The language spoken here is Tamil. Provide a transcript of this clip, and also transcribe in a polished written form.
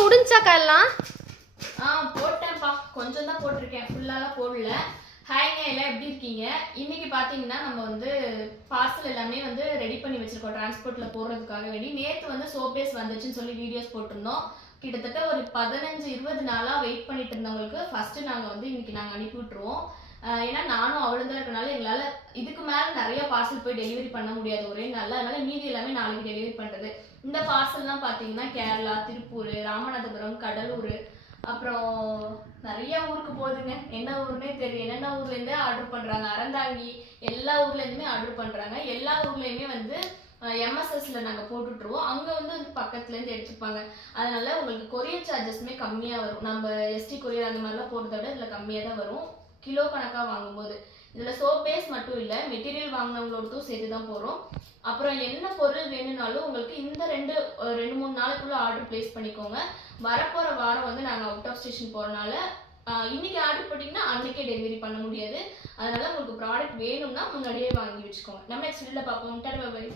முடிஞ்சாக்கா எல்லாம் போட்டேன்ப்பா, கொஞ்சம் தான் போட்டிருக்கேன், ஃபுல்லாலாம் போடல. ஹாய்ங்க, எல்லாம் எப்படி இருக்கீங்க? இன்னைக்கு பார்த்தீங்கன்னா நம்ம வந்து பார்சல் எல்லாமே வந்து ரெடி பண்ணி வச்சிருக்கோம் டிரான்ஸ்போர்ட்ல போடுறதுக்காக வேண்டி. நேற்று வந்து சோப் பேஸ் வந்துச்சுன்னு சொல்லி வீடியோஸ் போட்டிருந்தோம். கிட்டத்தட்ட ஒரு 15-20 நாளாக வெயிட் பண்ணிட்டு இருந்தவங்களுக்கு ஃபர்ஸ்ட் நாங்கள் வந்து இன்னைக்கு நாங்கள் அனுப்பி விட்டுருவோம். ஏன்னா நானும் அவளும் தான் இருக்கனால எங்களால் இதுக்கு மேலே நிறைய பார்சல் போய் டெலிவரி பண்ண முடியாது ஒரே நாளில். அதனால மீதி எல்லாமே நாளைக்கு டெலிவரி பண்ணுறது. இந்த பார்சல்லாம் பார்த்தீங்கன்னா கேரளா, திருப்பூர், ராமநாதபுரம், கடலூர், அப்புறம் நிறைய ஊருக்கு போகுதுங்க. என்ன ஊருன்னே தெரியும். என்னென்ன ஊர்லேருந்தே ஆர்டர் பண்ணுறாங்க. அறந்தாங்கி எல்லா ஊர்லேருந்துமே ஆர்டர் பண்ணுறாங்க. எல்லா ஊர்லேயுமே வந்து எம்எஸ்எஸ்ல நாங்கள் போட்டுட்ருவோம். அங்கே வந்து பக்கத்துலேருந்து எடுத்துப்பாங்க. அதனால உங்களுக்கு கொரியர் சார்ஜஸ்மே கம்மியாக வரும். நம்ம எஸ்டி கொரியர் அந்த மாதிரிலாம் போடுறத விட இதில் கம்மியாக தான் வரும் கிலோ கணக்காக வாங்கும்போது. இதில் சோப் பேஸ் மட்டும் இல்லை, மெட்டீரியல் வாங்கினவங்களோடதும் சேர்த்து தான் போகிறோம். அப்புறம் என்ன பொருள் வேணும்னாலும் உங்களுக்கு இந்த 2-3 நாளுக்குள்ளே ஆர்டர் பிளேஸ் பண்ணிக்கோங்க. வரப்போகிற வாரம் வந்து நாங்கள் அவுட் ஆஃப் ஸ்டேஷன் போகிறனால இன்னைக்கு ஆர்டர் போட்டிங்கன்னா அன்றைக்கே டெலிவரி பண்ண முடியாது. அதனால உங்களுக்கு ப்ராடக்ட் வேணும்னா முன்னாடியே வாங்கி வச்சுக்கோங்க. நம்ம நெக்ஸ்ட் வீடியோவில் பார்ப்போம். Tata bye.